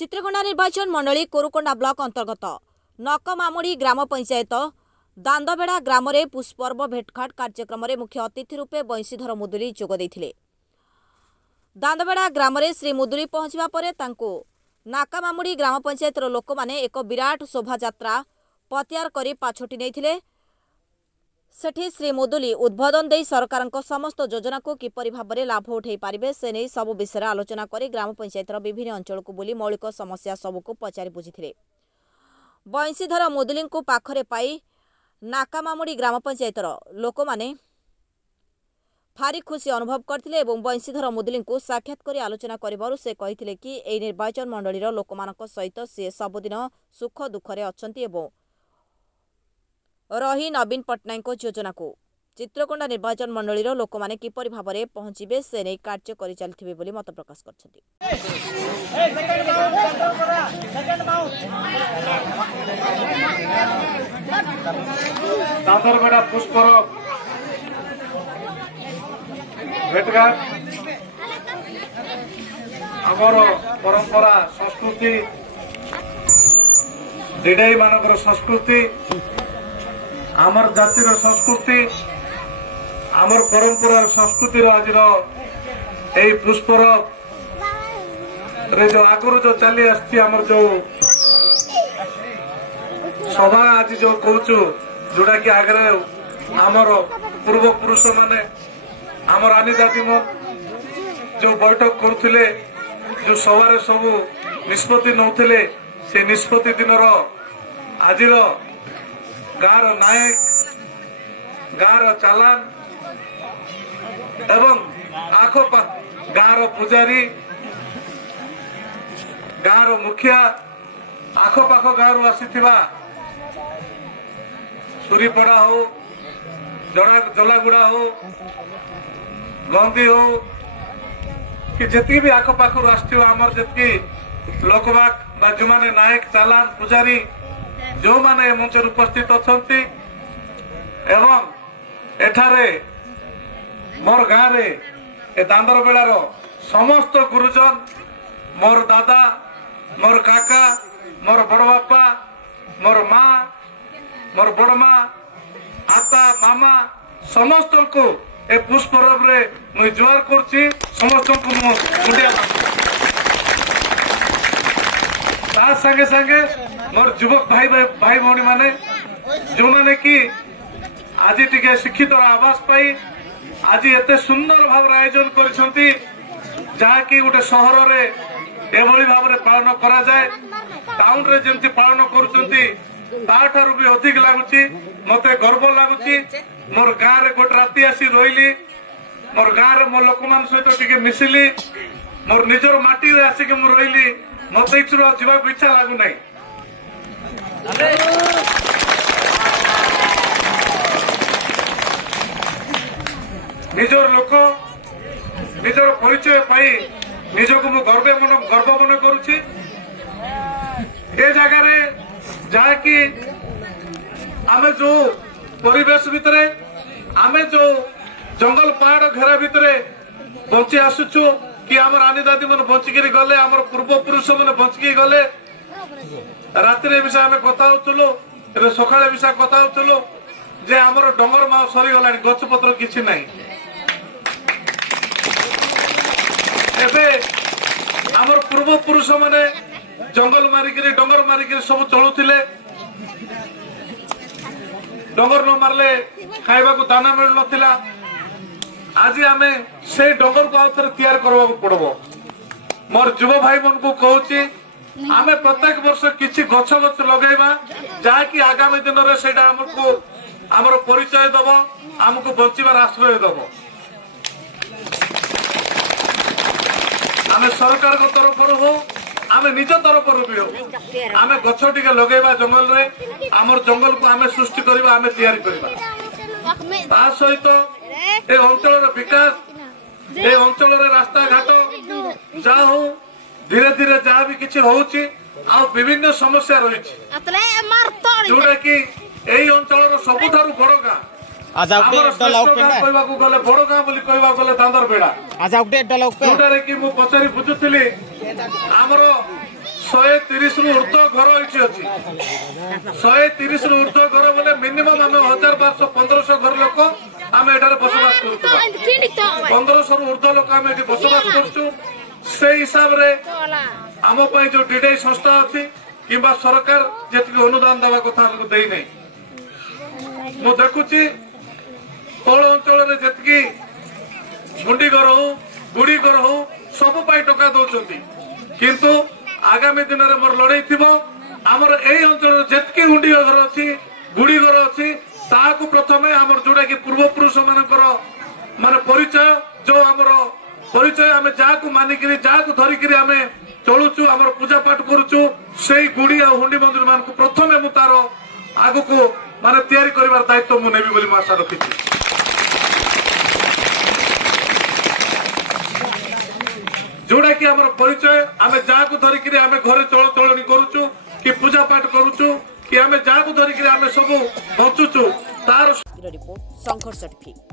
चित्रकोंडा निर्वाचन मंडली कोरुकोंडा ब्लॉक अंतर्गत नकमामुड़ी ग्राम पंचायत दांदबेड़ा ग्राम में पुष्पर्व भेटघाट कार्यक्रम में मुख्य अतिथि रूपे बंशीधर मुदुली जोग देथिले। दांदबेड़ा ग्राम में श्री मुदुली पहुंचवा परे तांको नाकामामुड़ी ग्राम पंचायत लोक माने एक विराट शोभायात्रा पतियार करी पाछोटी नेथिले। सेठी श्री मुदुली उद्बोधन दे सरकार समस्त योजना को किपरि भाबरे लाभ उठाई पारिबे से नहीं सब विषय आलोचना करी ग्राम पंचायतर विभिन्न अंचल को बुली मौलिक समस्या सबको पचारि बुझिथिले। बंशीधर मुदुली को पाखरे पाई नाकामामुड़ी ग्राम पंचायतर लोक माने भारी खुशी अनुभव करथिले एवं बंशीधर मुदुली को साक्षात करी आलोचना करिबारु से कहिथिले कि एई निर्वाचन मंडलीर लोकमानक सहित से सबुदिन सुख दुखरे अछंती एवं रही नवीन पट्टनायक योजना को चित्रकोंडा निर्वाचन मंडलीर लोक माने किपरि भाबरे पहुंचीबे से नहीं कार्य करि चलथिबे बोली मत प्रकाश करछथि। दांदरबेड़ा पुष्पर्व भेटघाट आमर परंपरा संस्कृति डिडाई मानकर संस्कृति आमर जातिर संस्कृति आमर परंपरा संस्कृति आज यही पुष्पर्व रे जो आगुरी जो चली आसती आमर जो सभा आज जो कहूचु जोड़ा कि आगे आमर पूर्व पुरुष माने आमर आनीदादी जो बैठक करुले जो सभारे सबू निष्पत्ति नौथिले से निष्पत्ति दिन आज गाँव नायक गाँव चालान एवं आखपा गाँव पुजारी गाँव मुखिया आखपाख गाँव आसीथिबा सुरीपड़ा हो जलागुड़ा हो गंदी हो कि जी भी आखपाख आसो आमर जी लोकबाग जो माने नायक चालान पुजारी जो माने मंच उपस्थित अच्छा एवं एठारे मोर गाँव रे दांदरबेड़ार समस्त गुरुजन मोर दादा मोर काका मोर बड़ बापा मोर माँ मोर बड़ माँ आता मामा समस्त को ए पुष्पर्व रे मुझे जुआर करछि समस्त को मुंडिया तार संगे संगे मोर युवक भाई भाई भौणी माने जो माने कि आज टिके शिक्षित आवास पाई आज एते सुंदर भाव आयोजन करिसंती जहा कि गोटे सहर रे एभली भाव रे पालन करा जाए टाउन रे जेमति पालन करूचंती ताठारु भी अधिक लागुची मते गर्व लागुची मोर गाँव रे गोटे राति आसी रोइली मोर गाँव रे मोर लोक मान सहित टिके मिसिली मोर निजर माटी रे आसी के मु रोइली मते इचरो जीवा इच्छा लागु नाही। निजर लोक निजर परिचय पाई निजक मु गर्व मन करुछि ए जगह रे जहा कि आमे जो परिवेश भितरे आमे जो जंगल पहाड़ घेरा भितरे बंची आसुछु कि आमर आनी दादी मन बंचिकी गले आमर पूर्व पुरुष मन बंचिकी गले राति विषय आम कथा हो सका विषय कथा हो जे आमर डंगर माओ सरीगला गछपत्र किछि नाही एबे आमर पूर्व पुरुष माने जंगल मारिकी डंगर मारिकी सब चलुथिले डंगर न मारले खाइबा को दाना मिल नथिला आज आमे से डंगर को आउथरे तैयार करबा पड़बो। मोर युवा भाई मन को कहूची आमे प्रत्येक वर्ष किछि गछ गछ लगेबा जहा कि आगामी दिन रे सेटा हमको हमर परिचय दबो हमको बंचिबार आश्रय दबो। आमे सरकार को तरफ हो आमे निज तरफ भी हो आमे गछ टिके लगेबा जंगल रे हमर जंगल को आमे सृष्टि करबा आमे तैयार करबा ता सहित ए अंचल रे विकास ए अंचल रे रास्ता घाट जा हो धीरे धीरे जहाँ भी किसी होउची आ विभिन्न समस्या रही जोटा कि यही अंचल सबुठारु बड़ गाँ आज कहवा गले बड़ गाँ बोली कहवा गले दांदरबेड़ा आज जोटा कि मु पचारि बुझुथिली आमर 130 रु ऊर्ध्व घर अच्छी 130 रु ऊर्ध्व घर बोले मिनिमम आम 1500 घर लोक आम एठार बसवास कर 1500 रु ऊर्ध्व लोक आम ये बसवास कर हिसाब से आम जो डीडीआई संस्था अच्छी कि सरकार जी अनुदान दवा कथा आमको दे नहीं मु देखुची तल अंचल जी गुंडी घर हो गुड़ी घर हो सबू टका दौरान किंतु आगामी दिन में मोर लड़ाई थी आमर यही अंचल जी गुंडी घर अच्छी गुड़ी घर अच्छी ताकू प्रथम आमर जोड़ा कि पूर्वपुरुष मान परिचय जो आमर परिचय आम जहाँ मानिक जहाँ धरिकी आम चलुचु आम पूजा पाठ करुचु से गुड़ी आ हुंडी मंदिर मान प्रथम मु तार आगु को माने तैयारी करिवार दायित्व मु नेबी बोली आशा रखी जोड़ा कि आम परिचय आम जहाँ धरिकी आम घरे चलचलनी करुचु कि पूजा पाठ करुचु कि आम जहाँ धरिकी आम सब बचुचु तार रिपोर्ट संघर्ष टीवी।